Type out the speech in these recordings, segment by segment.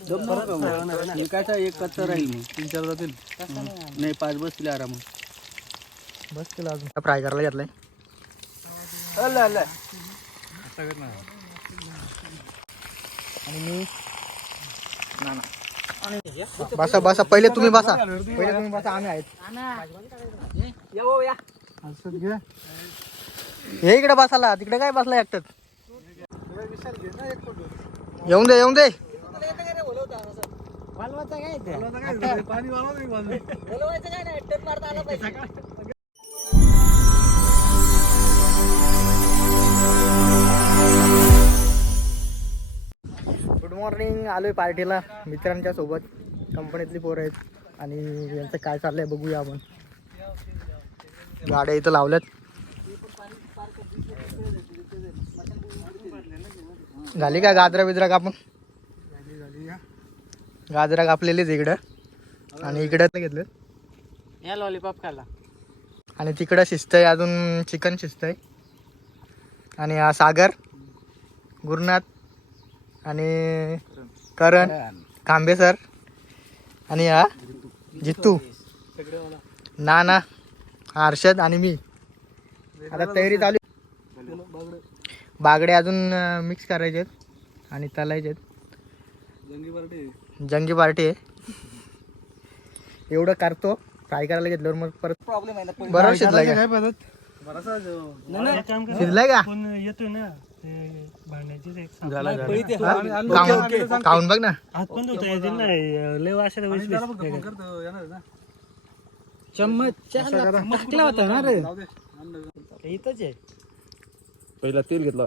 विकायचा एक कच्चा राहील मग तीन चार जातील नाही पाच बसतील आराम बस केला अजून फ्राय करायला घेतलाय अल आणि मी ना ना बसा बसा पहिले तुम्ही बसा पहिले तुम्ही बसा आम्ही आहेत हे इकडे बसाला तिकडे काय बसला एकटत येऊन दे येऊन दे काय पाणी काय नाही मारता आला पाहिजे गुड मॉर्निंग आलोय पार्टीला मित्रांच्या सोबत कंपनीतली पोरं आहेत आणि यांचं काय चाललंय बघूया आपण गाड्या इथं लावल्यात झाली का गाजरा बिजरा आपण गाजरा कापलेलेच इकडं आणि इकडं घेतलं या लॉलीपॉप खायला आणि तिकडं आहे अजून चिकन आहे आणि हा सागर गुरुनाथ आणि करण कांबे सर आणि हा जितू ना ना हर्षद आणि मी आता तयारी चालू बागडे अजून मिक्स करायचे आहेत आणि तलायचे आहेत जंगी पार्टी आहे एवढं करतो फ्राय करायला घेतल्यावर मग परत प्रॉब्लेम आहे ना बरं शिजलाय काय शिजलाय का येतोय ना चम्मच पहिला तेल घेतला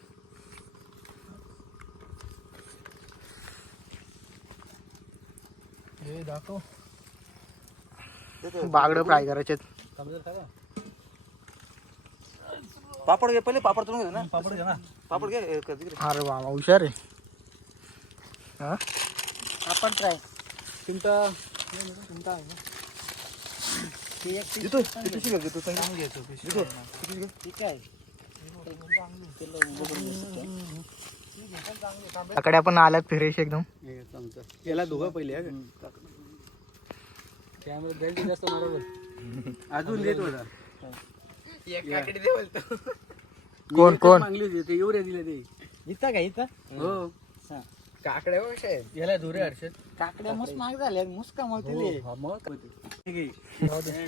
हे बागडं फ्राय करायचे पापड घे पहिले पापड तुम्ही घे ना पापड घे ना पापड घे अरे वा हुशार आहे हा पापड फ्राय ठीक आहे आकडे आपण आल्यात फ्रेश एकदम याला दोघं पहिले अजून देत होता कोण कोण चांगली एवढ्या दिले ते इथं का इथं हो काकड्या वर्ष आहेत याला धुरे हर्षद काकड्या मस्त महाग झाल्या मुसका हो, मग काकडी मध्ये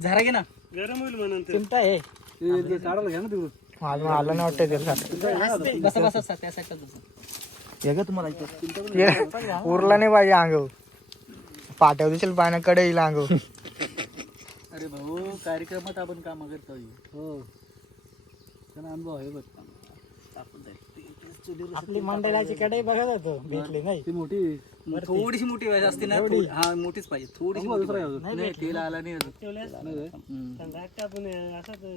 काकडी ना गरम होईल अजून आला नाही वाटतं बसा बसा बसा त्या साईडला बसा. हे ग तुम्हाला इथं. उरला नाही पाहिजे अंग पाट्या दिसेल पाण्याकडे येईल अंग अरे भाऊ कार्यक्रमात आपण काम करतो हो त्यांना अनुभव आहे आपली मांडेलाची कडाई बघा जातो भेटली नाही ती मोठी थोडीशी मोठी व्हायची असते ना थोडी हा मोठीच पाहिजे थोडीशी मोठी आला नाही अजून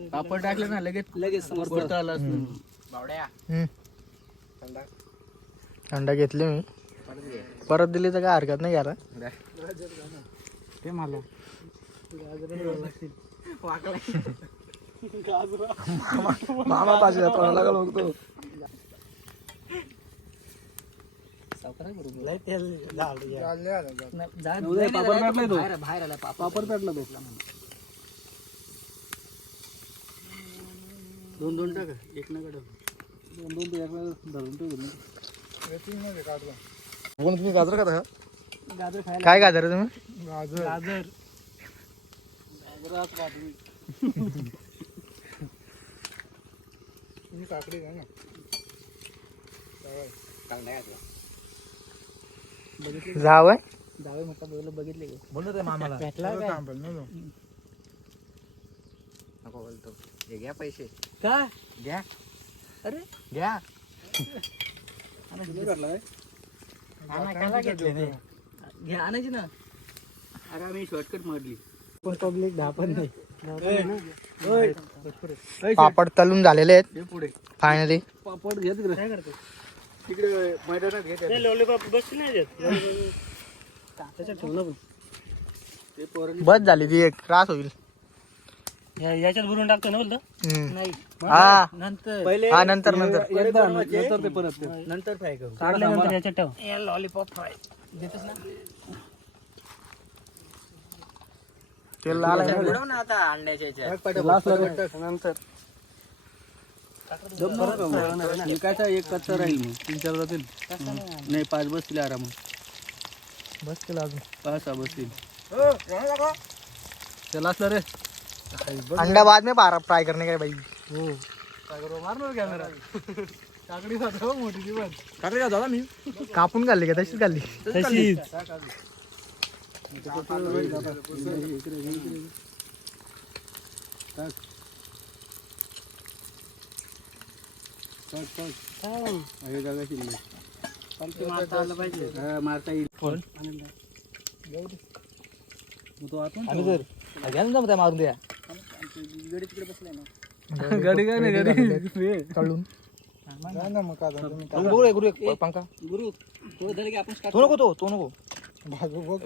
पापड टाकले ना लगेच लगेच समोर आला बावड्या अंडा घेतले मी परत दिली तर काय हरकत नाही याला ते मला मामा मामा पापड तो दोन दोन टाका एक दोन दोन एक एक धरून तुम्ही गाजर का गाजर काय गाजर तुम्ही गाजर गाजर गाजर ही काकडी आहे बघितले बोलतो हे घ्या पैसे काय घ्या अरे घ्या आणायची ना अरे आम्ही शॉर्टकट मारली पण पब्लिक दहा पण नाही पापड तलून झालेले आहेत पुढे फायनली पापड घेत तिकडे मैदानात घेत लॉलीपॉप बस नाही ठेवलं पण बस झाली ती एक त्रास होईल याच्यात भरून टाकतो ना बोलतो नाही हा नंतर पहिले हा नंतर नंतर एकदा नंतर ते परत नंतर फ्राय करू काढल्यानंतर याच्यात ठेव लॉलीपॉप फ्राय देतच ना तेल लाल आहे ना एक नाही पाच बसतील आरामात पाच सहा बसतील हो, रे बाद में बारा फ्राई करणे काय बाई भाई हो. कॅमेरा मोठी झाला मी कापून घालले का तशीच घालली तशीच जागा मारता आलं पाहिजे हा मारता येईल फोन तो आपण आम्ही सर घ्या ना त्या मारून द्या गडी तिकडे बसलाय ना गडी काय नाही गडी कळून ना मग का गुरु गुरु पंखा गुरु तो नको तो तो नको भाजू बघ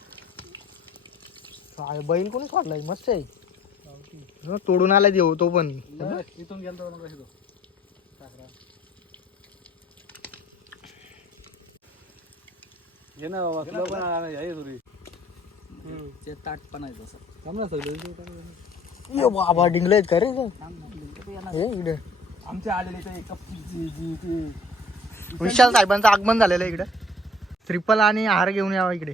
काय बैल कोणी सोडलाय मस्त आहे तोडून आला देऊ तो पण इथून बाबा डिंगल आहेत का इकडे आमच्या आलेले विशाल साहेबांचं आगमन झालेलं आहे इकडे त्रिपल आणि हार घेऊन यावा इकडे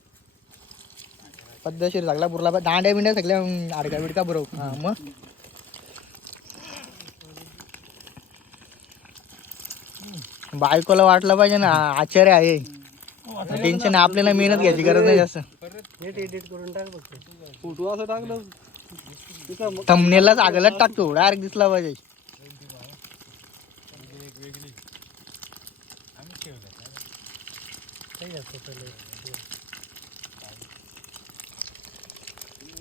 पद्धतशीर लागला बुरला दांड्या बिंड्या सगळ्या आडका बिडका बरोबर मग बायकोला वाटलं पाहिजे ना आचार्य आहे टेन्शन आपल्याला मेहनत घ्यायची गरज नाही फोटो असं टाकलं आगलाच टाकतो डायरेक्ट दिसला पाहिजे वेगळी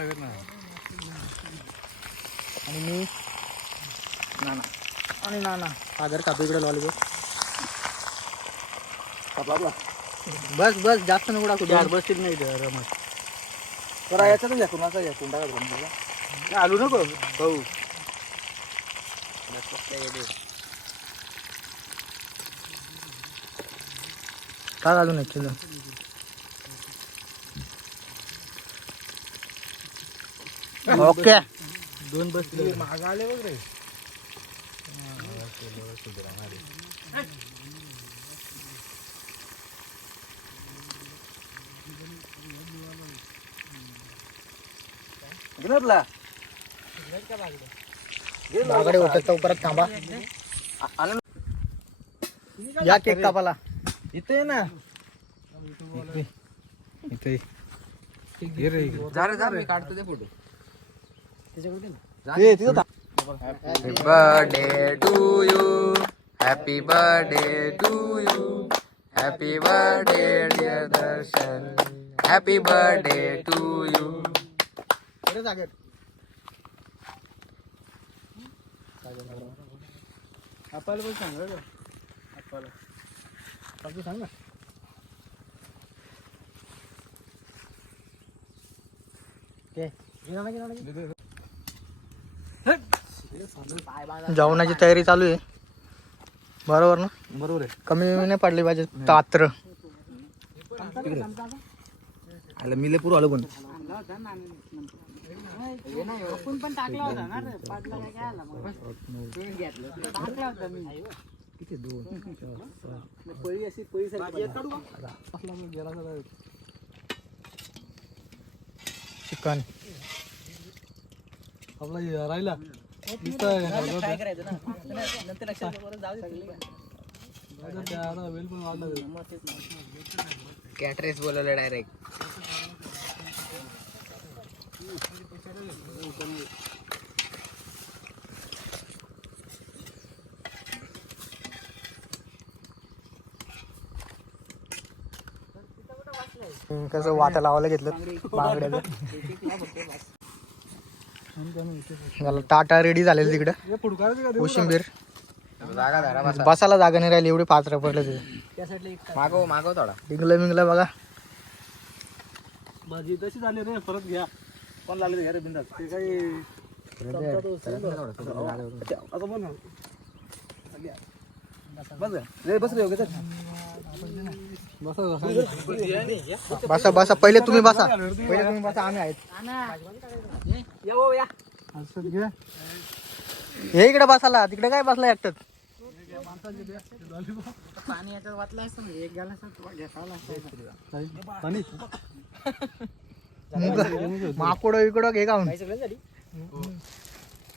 सगळं ना आणि मी नाना आणि नाना आदर का इकडे लॉली कापला बस बस जास्त नको टाकू यार बसतील नाही रमत बरं याचा घ्या कुणाचा घ्या या कोणता नाही आलू नको भाऊ का घालून ॲक्च्युली ओके दोन बस महाग आले वगैरे थांबा या केक इथे ना इथे जा रे जा काढतो ते photo Happy birthday to you. Happy birthday to you. Happy birthday dear Darshan. Happy birthday to you. Okay. जेवणाची तयारी चालू आहे बरोबर ना बरोबर आहे कमी नाही पडली पाहिजे तात्र आलं मी पुरू आलो पण चिकन आपला राहिला कॅटरेस बोलवलं डायरेक्ट कस वाटा लावायला घेतलं झालं टाटा रेडी झालेलं तिकडं कोशिंबीर जागा धरा बसायला जागा नाही राहिली एवढी पात्र पडलं तिथे मागव मागव थोडा डिंगल बिंगलं बघा भाजी तशी झाली रे परत घ्या पण लागले रे ते बसा बसा पहिले तुम्ही बसा पहिले तुम्ही बसा आम्ही आहेत हो, हे इकडे बसाला तिकडे काय बसला एकटत पाणी याच्यात वाटलं असतं एक गॅला माकोड इकडं घे का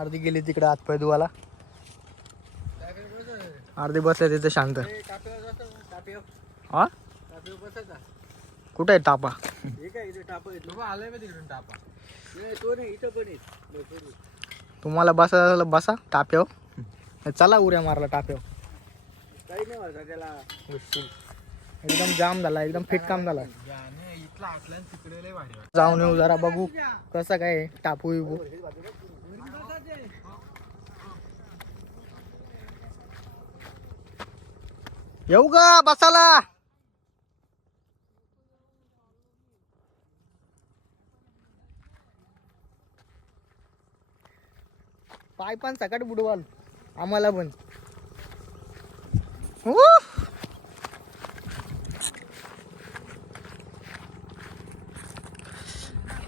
अर्धी गेली तिकडे पैदू दुवाला अर्धी बसले तिथं शांत कुठे टापा तुम्हाला बसा झालं बसा टाप्याव हो. चला उऱ्या मारला टाप्याव हो. एकदम जाम झाला एकदम फिट काम झाला जाऊन येऊ जरा बघू कसं काय टापू विपू येऊ का बसाला पाय पण सकाट बुडवाल आम्हाला पण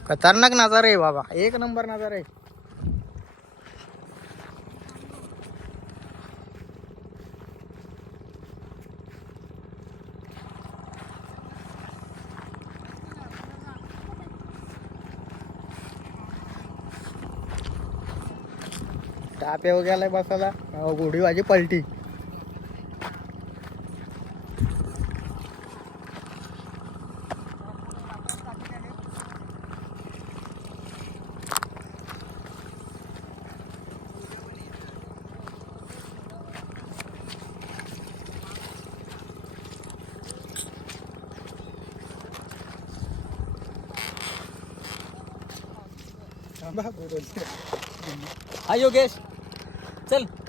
खतरनाक नजारा बाबा एक नंबर नजारा आहे तापे वगैरे बसायला गोडी भाजी पलटी हाय योगेश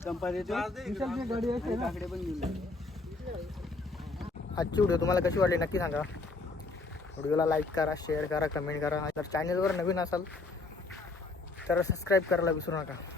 आजची व्हिडिओ तुम्हाला कशी वाटली नक्की सांगा व्हिडिओला लाईक करा शेअर करा कमेंट करा जर चॅनलवर नवीन असाल तर सबस्क्राईब करायला विसरू नका